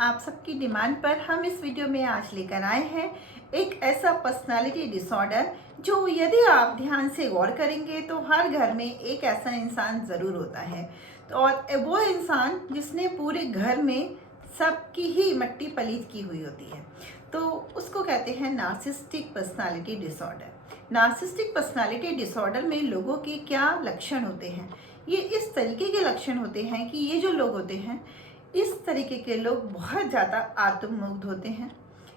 आप सबकी डिमांड पर हम इस वीडियो में आज लेकर आए हैं एक ऐसा पर्सनालिटी डिसऑर्डर जो यदि आप ध्यान से गौर करेंगे तो हर घर में एक ऐसा इंसान ज़रूर होता है। तो और वो इंसान जिसने पूरे घर में सबकी ही मट्टी पलीत की हुई होती है, तो उसको कहते हैं narcissistic personality disorder. Narcissistic personality disorder में लोगों के क्या लक्षण होते हैं? ये इस तरीके के लक्षण होते हैं कि ये जो लोग होते हैं, इस तरीके के लोग बहुत ज़्यादा आत्ममुग्ध होते हैं।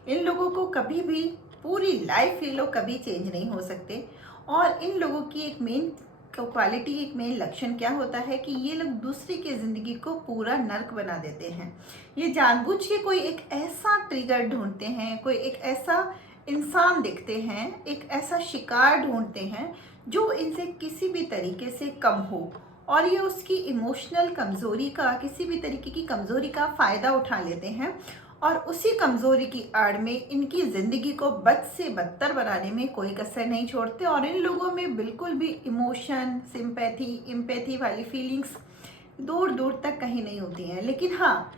इन लोगों को कभी भी पूरी लाइफ ये लोग कभी चेंज नहीं हो सकते। और इन लोगों की एक मेन क्वालिटी, एक मेन लक्षण क्या होता है कि ये लोग दूसरे की ज़िंदगी को पूरा नर्क बना देते हैं। ये जानबूझ के कोई एक ऐसा ट्रिगर ढूंढते हैं, कोई एक ऐसा इंसान देखते हैं, एक ऐसा शिकार ढूंढते हैं जो इनसे किसी भी तरीके से कम हो, और ये उसकी इमोशनल कमज़ोरी का, किसी भी तरीके की कमज़ोरी का फ़ायदा उठा लेते हैं और उसी कमज़ोरी की आड़ में इनकी ज़िंदगी को बद से बदतर बनाने में कोई कसर नहीं छोड़ते। और इन लोगों में बिल्कुल भी इमोशन, सिंपैथी, एम्पैथी वाली फीलिंग्स दूर दूर तक कहीं नहीं होती हैं। लेकिन हाँ,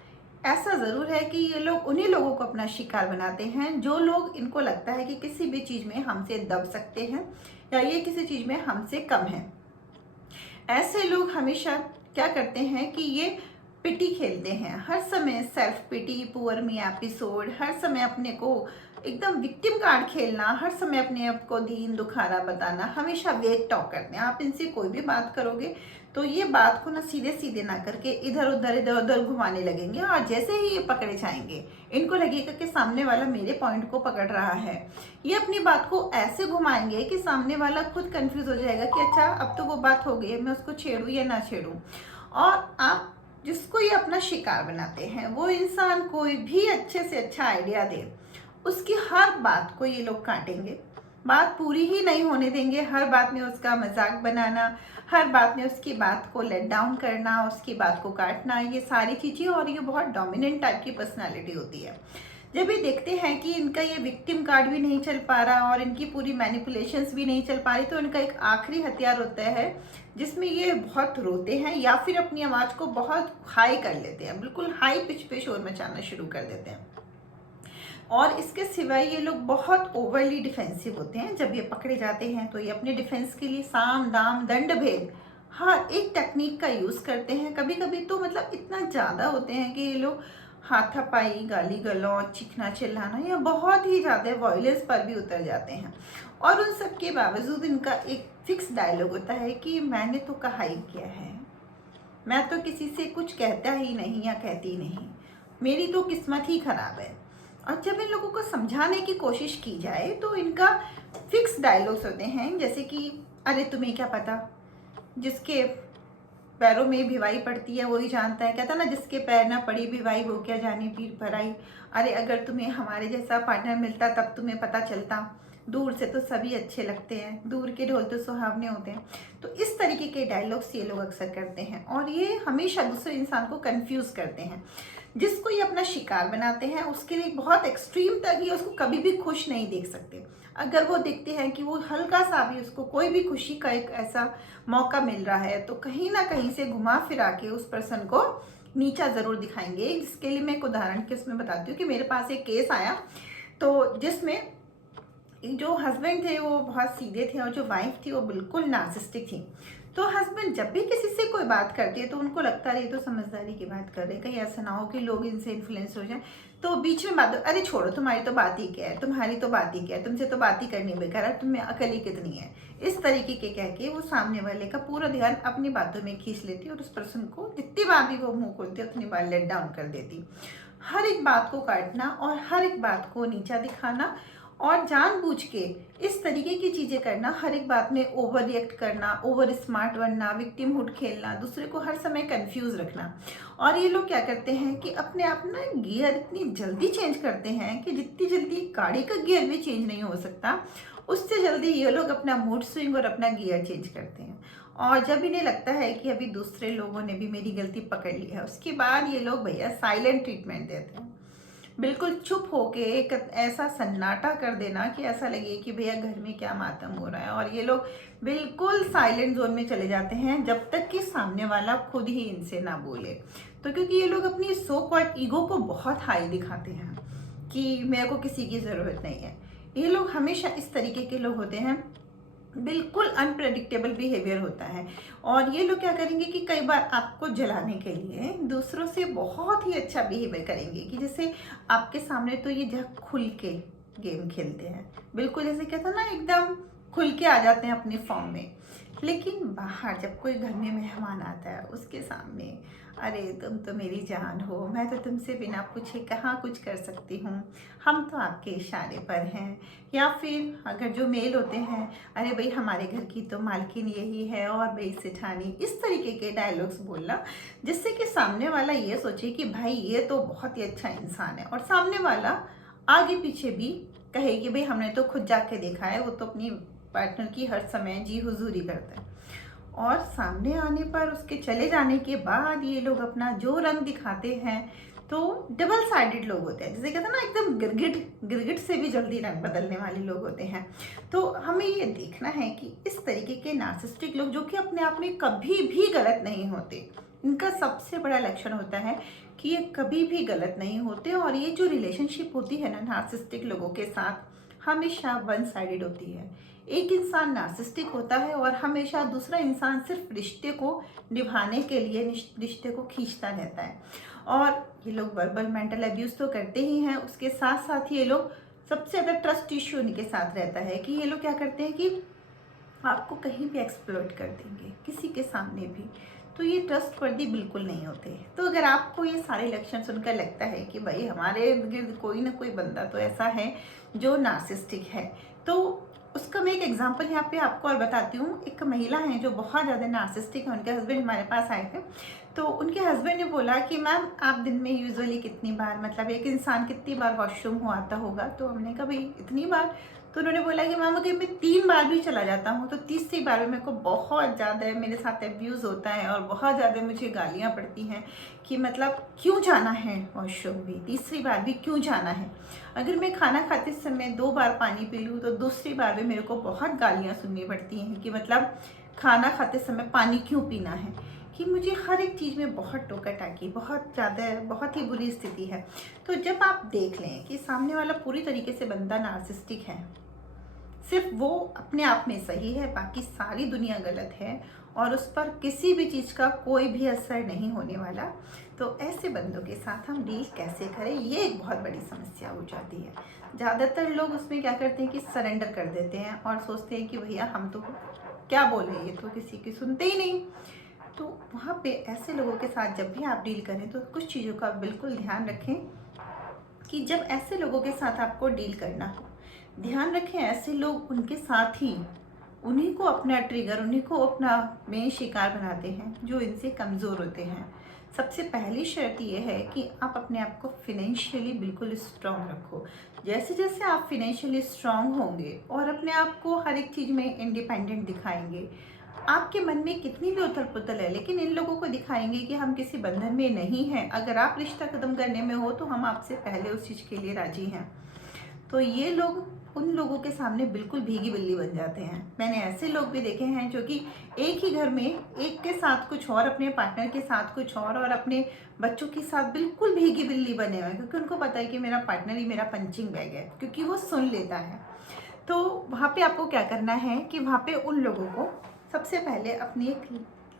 ऐसा ज़रूर है कि ये लोग उन्हीं लोगों को अपना शिकार बनाते हैं जो लोग, इनको लगता है कि किसी भी चीज़ में हमसे दब सकते हैं या ये किसी चीज़ में हमसे कम है। ऐसे लोग हमेशा क्या करते हैं कि ये पिटी खेलते हैं, हर समय सेल्फ पिटी, पुअर मी एपिसोड, हर समय अपने को एकदम विक्टिम कार्ड खेलना, हर समय अपने आप को दीन दुखारा बताना, हमेशा वेक टॉक करते हैं। आप इनसे कोई भी बात करोगे तो ये बात को ना सीधे सीधे ना करके इधर उधर घुमाने लगेंगे, और जैसे ही ये पकड़े जाएंगे इनको लगेगा कि सामने वाला मेरे पॉइंट को पकड़ रहा है। ये अपनी बात को ऐसे घुमाएंगे कि सामने वाला खुद कंफ्यूज हो जाएगा कि अच्छा अब तो वो बात हो गई है, मैं उसको छेड़ूं या ना छेड़ूं। और आप जिसको ये अपना शिकार बनाते हैं, वो इंसान कोई भी अच्छे से अच्छा आइडिया दे, उसकी हर बात को ये लोग काटेंगे, बात पूरी ही नहीं होने देंगे, हर बात में उसका मजाक बनाना, हर बात में उसकी बात को लेट डाउन करना, उसकी बात को काटना, ये सारी चीज़ें। और ये बहुत डोमिनेंट टाइप की पर्सनालिटी होती है। जब ये देखते हैं कि इनका ये विक्टिम कार्ड भी नहीं चल पा रहा और इनकी पूरी मैनिपुलेशंस भी नहीं चल पा रही, तो इनका एक आखिरी हथियार होता है जिसमें ये बहुत रोते हैं या फिर अपनी आवाज़ को बहुत हाई कर लेते हैं, बिल्कुल हाई पिच पे शोर मचाना शुरू कर देते हैं। और इसके सिवाय ये लोग बहुत ओवरली डिफेंसिव होते हैं। जब ये पकड़े जाते हैं तो ये अपने डिफेंस के लिए साम दाम दंड भेद हर एक टेक्निक का यूज़ करते हैं। कभी कभी तो मतलब इतना ज़्यादा होते हैं कि ये लोग हाथापाई, गाली गलौज, चीखना चिल्लाना या बहुत ही ज़्यादा वॉयलेंस पर भी उतर जाते हैं। और उन सब के बावजूद इनका एक फिक्स डायलॉग होता है कि मैंने तो कहा ही क्या है, मैं तो किसी से कुछ कहता ही नहीं या कहती नहीं, मेरी तो किस्मत ही खराब है। और जब इन लोगों को समझाने की कोशिश की जाए तो इनका फिक्स डायलॉग्स होते हैं, जैसे कि अरे तुम्हें क्या पता, जिसके पैरों में भिवाई पड़ती है वही जानता है, कहता ना जिसके पैर ना पड़ी भिवाई वो क्या जाने पीर भराई। अरे अगर तुम्हें हमारे जैसा पार्टनर मिलता तब तुम्हें पता चलता, दूर से तो सभी अच्छे लगते हैं, दूर के ढोल तो सुहावने होते हैं। तो इस तरीके के डायलॉग्स ये लोग अक्सर करते हैं और ये हमेशा दूसरे इंसान को कंफ्यूज करते हैं। जिसको ये अपना शिकार बनाते हैं उसके लिए बहुत एक्सट्रीम तक ये उसको कभी भी खुश नहीं देख सकते। अगर वो देखते हैं कि वो हल्का सा भी, उसको कोई भी खुशी का एक ऐसा मौका मिल रहा है, तो कहीं ना कहीं से घुमा फिरा के उस पर्सन को नीचा ज़रूर दिखाएंगे। जिसके लिए मैं एक उदाहरण के उसमें बताती हूँ कि मेरे पास एक केस आया, तो जिसमें जो हस्बैंड थे वो बहुत सीधे थे और जो वाइफ थी वो बिल्कुल नार्सिसिस्टिक थी। तो हस्बैंड जब भी किसी से कोई बात करती है तो उनको लगता है ये तो समझदारी की बात कर रहे हैं, कहीं ऐसा ना हो कि लोग इनसे इन्फ्लुएंस हो जाए। तो बीच में बात, अरे छोड़ो तुम्हारी तो बात ही क्या है, तुम्हारी तो बात ही क्या है, तुमसे तो बात ही करनी बेकार है, तुम्हें अकल ही कितनी है। इस तरीके के कह के वो सामने वाले का पूरा ध्यान अपनी बातों में खींच लेती और उस पर्सन को जितनी बार भी वो मुंह खोलती उतनी बार लेट डाउन कर देती। हर एक बात को काटना और हर एक बात को नीचा दिखाना और जानबूझ के इस तरीके की चीज़ें करना, हर एक बात में ओवर रिएक्ट करना, ओवर स्मार्ट बनना, विक्टिमहुड खेलना, दूसरे को हर समय कंफ्यूज रखना। और ये लोग क्या करते हैं कि अपने आप ना गियर इतनी जल्दी चेंज करते हैं कि जितनी जल्दी गाड़ी का गियर भी चेंज नहीं हो सकता, उससे जल्दी ये लोग अपना मूड स्विंग और अपना गियर चेंज करते हैं। और जब इन्हें लगता है कि अभी दूसरे लोगों ने भी मेरी गलती पकड़ ली है, उसके बाद ये लोग भैया साइलेंट ट्रीटमेंट देते हैं। बिल्कुल चुप होके एक ऐसा सन्नाटा कर देना कि ऐसा लगे कि भैया घर में क्या मातम हो रहा है। और ये लोग बिल्कुल साइलेंट जोन में चले जाते हैं जब तक कि सामने वाला खुद ही इनसे ना बोले। तो क्योंकि ये लोग अपनी सो कॉल्ड ईगो को बहुत हाई दिखाते हैं कि मेरे को किसी की ज़रूरत नहीं है। ये लोग हमेशा इस तरीके के लोग होते हैं, बिल्कुल अनप्रेडिक्टेबल बिहेवियर होता है। और ये लोग क्या करेंगे कि कई बार आपको जलाने के लिए दूसरों से बहुत ही अच्छा बिहेवियर करेंगे कि जैसे आपके सामने तो ये जब खुल के गेम खेलते हैं, बिल्कुल जैसे कहते हैं ना, एकदम खुल के आ जाते हैं अपनी फॉर्म में। लेकिन बाहर जब कोई घर में मेहमान आता है उसके सामने, अरे तुम तो मेरी जान हो, मैं तो तुमसे बिना पूछे कहाँ कुछ कर सकती हूँ, हम तो आपके इशारे पर हैं। या फिर अगर जो मेल होते हैं, अरे भाई हमारे घर की तो मालकिन यही है और भाई सेठानी, इस तरीके के डायलॉग्स बोलना, जिससे कि सामने वाला ये सोचे कि भाई ये तो बहुत ही अच्छा इंसान है, और सामने वाला आगे पीछे भी कहे कि भाई हमने तो खुद जाके देखा है, वो तो अपनी पार्टनर की हर समय जी हुजूरी करता है। और सामने आने पर, उसके चले जाने के बाद ये लोग अपना जो रंग दिखाते हैं, तो डबल साइडेड लोग होते हैं, जैसे कहते हैं ना, एकदम गिरगिट से भी जल्दी रंग बदलने वाले लोग होते हैं। तो हमें ये देखना है कि इस तरीके के नार्सिसिस्टिक लोग, जो कि अपने आप में कभी भी गलत नहीं होते, इनका सबसे बड़ा लक्षण होता है कि ये कभी भी गलत नहीं होते। और ये जो रिलेशनशिप होती है ना नार्सिसिस्टिक लोगों के साथ, हमेशा वन साइडेड होती है। एक इंसान नार्सिसिस्टिक होता है और हमेशा दूसरा इंसान सिर्फ रिश्ते को निभाने के लिए रिश्ते को खींचता रहता है। और ये लोग वर्बल मेंटल अब्यूज़ तो करते ही हैं, उसके साथ साथ ये लोग, सबसे ज़्यादा ट्रस्ट इश्यू इनके साथ रहता है कि ये लोग क्या करते हैं कि आपको कहीं भी एक्सप्लॉइट कर देंगे, किसी के सामने भी। तो ये ट्रस्टवर्दी बिल्कुल नहीं होते। तो अगर आपको ये सारे लक्षण सुनकर लगता है कि भाई हमारे इर्द गिर्द कोई ना कोई बंदा तो ऐसा है जो नार्सिसिस्टिक है, तो उसका मैं एक एग्जांपल यहाँ पे आपको और बताती हूँ। एक महिला है जो बहुत ज़्यादा नार्सिसिस्टिक है, उनके हस्बैंड हमारे पास आए थे। तो उनके हस्बैंड ने बोला कि मैम आप दिन में यूजुअली कितनी बार, मतलब एक इंसान कितनी बार वॉशरूम हो आता होगा? तो हमने कहा भाई इतनी बार। तो उन्होंने बोला कि मैम अगर मैं 3 बार भी चला जाता हूँ तो तीसरी बार में मेरे को बहुत ज़्यादा मेरे साथ एब्यूज़ होता है और बहुत ज़्यादा मुझे गालियाँ पड़ती हैं कि मतलब क्यों जाना है वॉशरूम भी, तीसरी बार भी क्यों जाना है। अगर मैं खाना खाते समय 2 बार पानी पी लूँ तो दूसरी बार में मेरे को बहुत गालियाँ सुननी पड़ती हैं कि मतलब खाना खाते समय पानी क्यों पीना है, कि मुझे हर एक चीज़ में बहुत टोका टाकी, बहुत ज़्यादा, बहुत ही बुरी स्थिति है। तो जब आप देख लें कि सामने वाला पूरी तरीके से बंदा नार्सिसिस्टिक है, सिर्फ वो अपने आप में सही है, बाकी सारी दुनिया गलत है और उस पर किसी भी चीज़ का कोई भी असर नहीं होने वाला, तो ऐसे बंदों के साथ हम डील कैसे करें, ये एक बहुत बड़ी समस्या हो जाती है। ज़्यादातर लोग उसमें क्या करते हैं कि सरेंडर कर देते हैं और सोचते हैं कि भैया हम तो क्या बोले, ये तो किसी की सुनते ही नहीं। तो वहाँ पे ऐसे लोगों के साथ जब भी आप डील करें तो कुछ चीज़ों का बिल्कुल ध्यान रखें कि जब ऐसे लोगों के साथ आपको डील करना हो, ध्यान रखें ऐसे लोग उनके साथ ही उन्हीं को अपना ट्रिगर, उन्हीं को अपना मेन शिकार बनाते हैं जो इनसे कमज़ोर होते हैं। सबसे पहली शर्त ये है कि आप अपने आप को फिनेंशियली बिल्कुल स्ट्रांग रखो। जैसे जैसे आप फिनेंशियली स्ट्रांग होंगे और अपने आप को हर एक चीज़ में इंडिपेंडेंट दिखाएंगे, आपके मन में कितनी भी उथल पुथल है लेकिन इन लोगों को दिखाएंगे कि हम किसी बंधन में नहीं हैं, अगर आप रिश्ता ख़त्म करने में हो तो हम आपसे पहले उस चीज़ के लिए राज़ी हैं। तो ये लोग उन लोगों के सामने बिल्कुल भीगी बिल्ली बन जाते हैं। मैंने ऐसे लोग भी देखे हैं जो कि एक ही घर में एक के साथ कुछ और, अपने पार्टनर के साथ कुछ और अपने बच्चों के साथ बिल्कुल भीगी बिल्ली बने हुए हैं, क्योंकि उनको पता है कि मेरा पार्टनर ही मेरा पंचिंग बैग है, क्योंकि वो सुन लेता है। तो वहाँ पे आपको क्या करना है कि वहाँ पे उन लोगों को सबसे पहले अपनी एक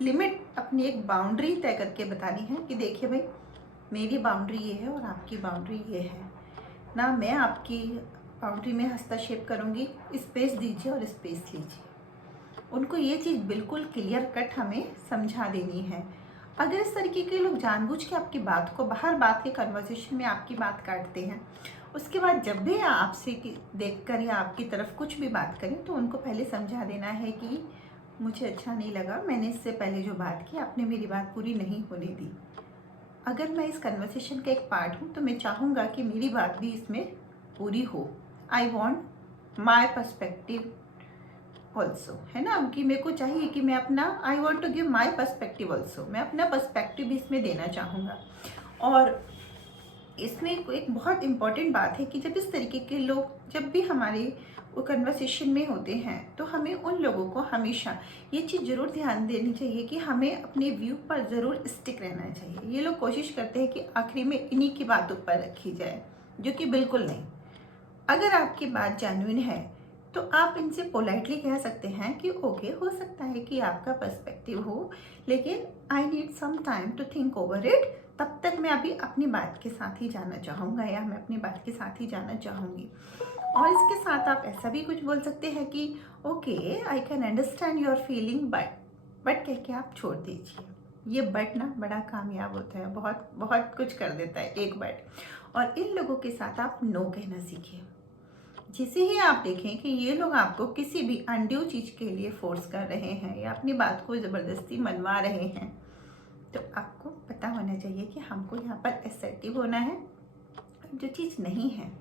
लिमिट, अपनी एक बाउंड्री तय करके बतानी है कि देखिए भाई मेरी बाउंड्री ये है और आपकी बाउंड्री ये है ना, मैं आपकी बाउंड्री में हस्तक्षेप करूँगी, स्पेस दीजिए और स्पेस लीजिए। उनको ये चीज़ बिल्कुल क्लियर कट हमें समझा देनी है। अगर इस तरीके के लोग जानबूझ के आपकी बात को, हर बात के कन्वर्सेशन में आपकी बात काटते हैं, उसके बाद जब भी आपसे देखकर या आपकी तरफ कुछ भी बात करें तो उनको पहले समझा देना है कि मुझे अच्छा नहीं लगा, मैंने इससे पहले जो बात की आपने मेरी बात पूरी नहीं होने दी। अगर मैं इस कन्वर्सेशन का एक पार्ट हूँ तो मैं चाहूँगा कि मेरी बात भी इसमें पूरी हो। I want my perspective also, है ना, कि मेरे को चाहिए कि मैं अपना, I want to give my perspective also, मैं अपना पर्सपेक्टिव भी इसमें देना चाहूँगा। और इसमें एक बहुत इम्पॉर्टेंट बात है कि जब इस तरीके के लोग जब भी हमारे वो कन्वर्सेशन में होते हैं तो हमें उन लोगों को हमेशा ये चीज़ ज़रूर ध्यान देनी चाहिए कि हमें अपने व्यू पर ज़रूर स्टिक रहना चाहिए। ये लोग कोशिश करते हैं कि आखिरी में इन्हीं की बातों पर रखी जाए, जो कि बिल्कुल नहीं। अगर आपकी बात जेन्युइन है तो आप इनसे पोलाइटली कह सकते हैं कि ओके, हो सकता है कि आपका पर्सपेक्टिव हो, लेकिन I need some time to think over it. तब तक मैं अभी अपनी बात के साथ ही जाना चाहूँगा या मैं अपनी बात के साथ ही जाना चाहूँगी। और इसके साथ आप ऐसा भी कुछ बोल सकते हैं कि okay, I can understand your feeling but कह के आप छोड़ दीजिए। ये बट ना बड़ा कामयाब होता है, बहुत बहुत कुछ कर देता है एक बट। और इन लोगों के साथ आप नो कहना सीखिए। जिसे ही आप देखें कि ये लोग आपको किसी भी अनड्यू चीज़ के लिए फोर्स कर रहे हैं या अपनी बात को ज़बरदस्ती मनवा रहे हैं, तो आपको पता होना चाहिए कि हमको यहाँ पर असर्टिव होना है। जो चीज़ नहीं है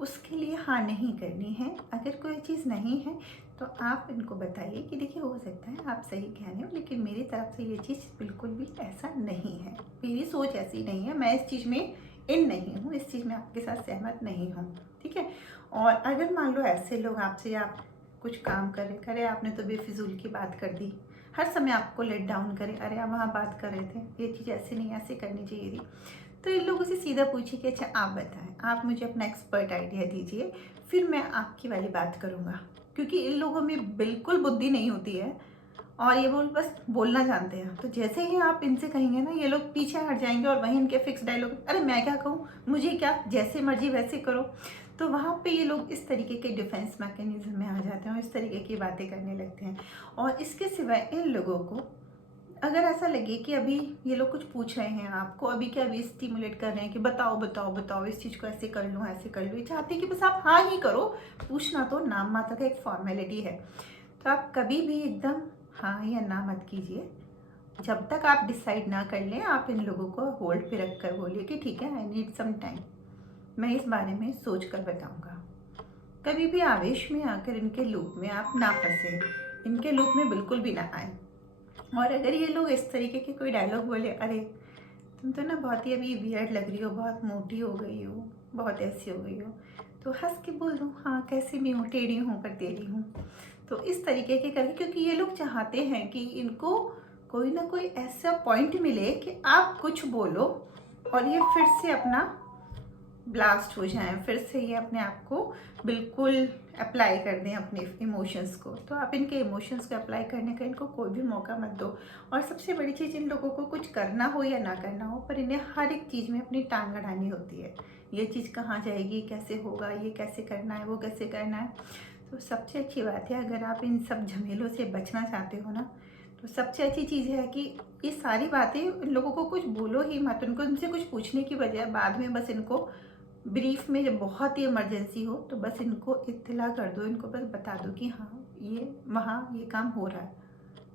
उसके लिए हाँ नहीं करनी है। अगर कोई चीज़ नहीं है तो आप इनको बताइए कि देखिए, हो सकता है आप सही कह रहे हो, लेकिन मेरी तरफ से ये चीज़ बिल्कुल भी ऐसा नहीं है, मेरी सोच ऐसी नहीं है, मैं इस चीज़ में इन नहीं हूँ, इस चीज़ में आपके साथ सहमत नहीं हूँ। ठीक है। और अगर मान लो ऐसे लोग आपसे आप कुछ काम करे आपने तो बेफिजूल की बात कर दी, हर समय आपको लेट डाउन करे, अरे आप वहाँ बात कर रहे थे, ये चीज़ ऐसे नहीं ऐसे करनी चाहिए थी, तो इन लोगों से सीधा पूछिए कि अच्छा आप बताएं, आप मुझे अपना एक्सपर्ट आइडिया दीजिए, फिर मैं आपकी वाली बात करूँगा। क्योंकि इन लोगों में बिल्कुल बुद्धि नहीं होती है और ये बोल बस बोलना जानते हैं। तो जैसे ही आप इनसे कहेंगे ना, ये लोग पीछे हट जाएंगे और वहीं इनके फिक्स डायलॉग, अरे मैं क्या कहूँ, मुझे क्या, जैसे मर्जी वैसे करो। तो वहाँ पे ये लोग इस तरीके के डिफेंस मैकेनिज्म में आ जाते हैं और इस तरीके की बातें करने लगते हैं। और इसके सिवाय इन लोगों को अगर ऐसा लगे कि अभी ये लोग कुछ पूछ रहे हैं आपको, अभी क्या अभी स्टिमुलेट कर रहे हैं कि बताओ बताओ बताओ, इस चीज़ को ऐसे कर लूँ ऐसे कर लूँ, ये चाहते हैं कि बस आप हाँ ही करो। पूछना तो नाम मात्र का एक फॉर्मेलिटी है। तो आप कभी भी एकदम हाँ या ना मत कीजिए। जब तक आप डिसाइड ना कर लें, आप इन लोगों को होल्ड पे रख कर बोलिए कि ठीक है, आई नीड सम टाइम, मैं इस बारे में सोच कर बताऊँगा। कभी भी आवेश में आकर इनके लूप में आप ना फंसे, इनके लूप में बिल्कुल भी ना आए। और अगर ये लोग इस तरीके के कोई डायलॉग बोले, अरे तुम तो ना बहुत ही अभी वियर्ड लग रही हो, बहुत मोटी हो गई हो, बहुत ऐसी हो गई हो, तो हंस के बोल दो हाँ कैसी भी हूँ, टेढ़ी हूँ पर तेरी हूँ। तो इस तरीके के करके, क्योंकि ये लोग चाहते हैं कि इनको कोई ना कोई ऐसा पॉइंट मिले कि आप कुछ बोलो और ये फिर से अपना ब्लास्ट हो जाएं, फिर से ये अपने आप को बिल्कुल अप्लाई कर दें अपने इमोशंस को। तो आप इनके इमोशंस को अप्लाई करने का इनको कोई भी मौका मत दो। और सबसे बड़ी चीज़, इन लोगों को कुछ करना हो या ना करना हो, पर इन्हें हर एक चीज़ में अपनी टांग अड़ानी होती है। ये चीज़ कहाँ जाएगी, कैसे होगा, ये कैसे करना है, वो कैसे करना है। तो सबसे अच्छी बात है, अगर आप इन सब झमेलों से बचना चाहते हो ना, तो सबसे अच्छी चीज़ है कि ये सारी बातें इन लोगों को कुछ बोलो ही मत। उनको इनसे कुछ पूछने की बजाय बाद में बस इनको ब्रीफ में जब बहुत ही इमरजेंसी हो तो बस इनको इत्तला कर दो, इनको बस बता दो कि हाँ ये वहाँ ये काम हो रहा है,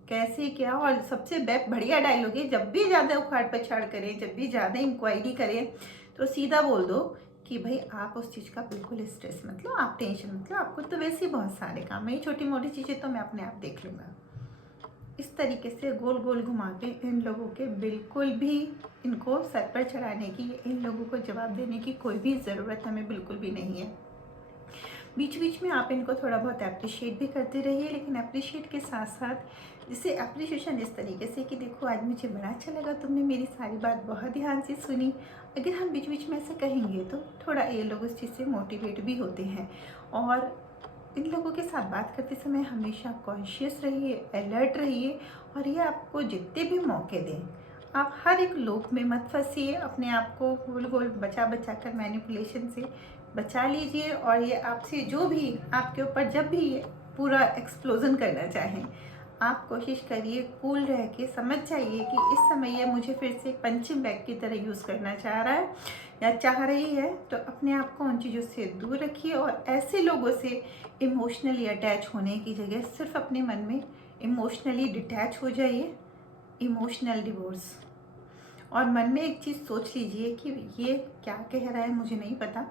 कैसे क्या। और सबसे बढ़िया डायलॉग है, जब भी ज़्यादा उखाड़ पछाड़ करें, जब भी ज़्यादा इंक्वायरी करें, तो सीधा बोल दो कि भाई आप उस चीज़ का बिल्कुल स्ट्रेस मत लो, आप टेंशन मत लो, आपको तो वैसे ही बहुत सारे काम है, ये छोटी मोटी चीज़ें तो मैं अपने आप देख लूँगा। इस तरीके से गोल गोल घुमा के इन लोगों के बिल्कुल भी इनको सर पर चढ़ाने की, इन लोगों को जवाब देने की कोई भी ज़रूरत हमें बिल्कुल भी नहीं है। बीच बीच में आप इनको थोड़ा बहुत अप्रिशिएट भी करते रहिए, लेकिन अप्रिशिएट के साथ साथ जैसे अप्रिशिएशन इस तरीके से कि देखो आज मुझे बड़ा अच्छा लगा, तुमने मेरी सारी बात बहुत ध्यान से सुनी। अगर हम बीच बीच में ऐसा कहेंगे तो थोड़ा ये लोग उस चीज़ से मोटिवेट भी होते हैं। और इन लोगों के साथ बात करते समय हमेशा कॉन्शियस रहिए, अलर्ट रहिए। और ये आपको जितने भी मौके दें, आप हर एक लूप में मत फंसिए, अपने आप को गोल गोल बचा बचा कर मैनिपुलेशन से बचा लीजिए। और ये आपसे जो भी आपके ऊपर जब भी ये पूरा एक्सप्लोजन करना चाहें, आप कोशिश करिए कूल रह के, समझ जाइए कि इस समय ये मुझे फिर से पंचिंग बैग की तरह यूज़ करना चाह रहा है या चाह रही है। तो अपने आप को उन चीज़ों से दूर रखिए और ऐसे लोगों से इमोशनली अटैच होने की जगह सिर्फ अपने मन में इमोशनली डिटैच हो जाइए। Emotional divorce. और मन में एक चीज़ सोच लीजिए कि ये क्या कह रहा है मुझे नहीं पता,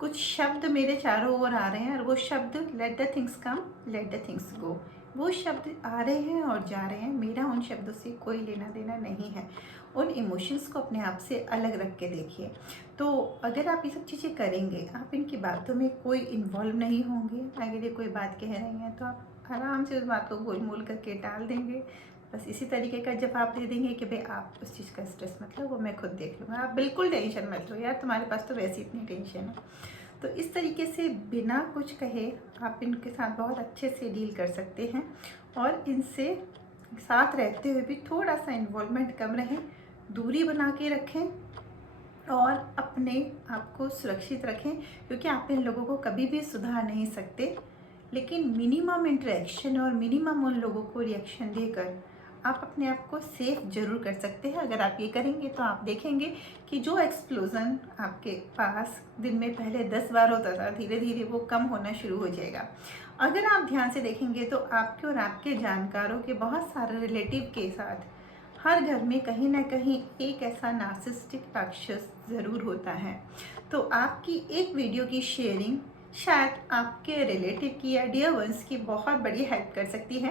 कुछ शब्द मेरे चारों ओर आ रहे हैं और वो शब्द let the things come let the things go, वो शब्द आ रहे हैं और जा रहे हैं, मेरा उन शब्दों से कोई लेना देना नहीं है। उन इमोशंस को अपने आप से अलग रख के देखिए। तो अगर आप ये सब चीज़ें करेंगे, आप इनकी बातों में कोई इन्वॉल्व नहीं होंगे। अगर ये कोई बात कह रही हैं तो आप आराम से उस बात को गोल-मोल करके टाल देंगे। बस इसी तरीके का जवाब दे देंगे कि भई आप उस चीज़ का स्ट्रेस मत लो, वो मैं खुद देख लूँगा। आप बिल्कुल टेंशन मत लो यार, तुम्हारे पास तो वैसे ही इतनी टेंशन है। तो इस तरीके से बिना कुछ कहे आप इनके साथ बहुत अच्छे से डील कर सकते हैं और इनसे साथ रहते हुए भी थोड़ा-सा इन्वॉल्वमेंट कम रहे, दूरी बना के रखें और अपने आप को सुरक्षित रखें, क्योंकि आप इन लोगों को कभी भी सुधार नहीं सकते। लेकिन मिनिमम इंटरेक्शन और मिनिमम उन लोगों को रिएक्शन देकर आप अपने आप को सेफ ज़रूर कर सकते हैं। अगर आप ये करेंगे तो आप देखेंगे कि जो एक्सप्लोज़न आपके पास दिन में पहले 10 बार होता था, धीरे-धीरे वो कम होना शुरू हो जाएगा। अगर आप ध्यान से देखेंगे तो आपके और आपके जानकारों के बहुत सारे रिलेटिव के साथ हर घर में कहीं न कहीं एक ऐसा नार्सिसिस्टिक राक्षस ज़रूर होता है। तो आपकी एक वीडियो की शेयरिंग शायद आपके रिलेटिव की या डियर वंस की बहुत बड़ी हेल्प कर सकती है।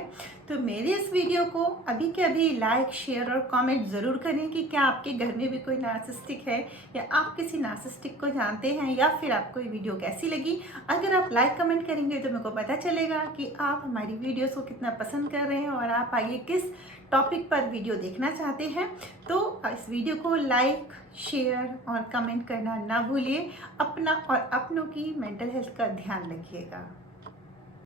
तो मेरे इस वीडियो को अभी के अभी लाइक, शेयर और कमेंट ज़रूर करें कि क्या आपके घर में भी कोई नार्सिसिस्टिक है या आप किसी नार्सिसिस्टिक को जानते हैं, या फिर आपको ये वीडियो कैसी लगी। अगर आप लाइक कमेंट करेंगे तो मेरे को पता चलेगा कि आप हमारी वीडियोस को कितना पसंद कर रहे हैं और आप आगे किस टॉपिक पर वीडियो देखना चाहते हैं। तो इस वीडियो को लाइक, शेयर और कमेंट करना ना भूलिए। अपना और अपनों की मेंटल हेल्थ का ध्यान रखिएगा।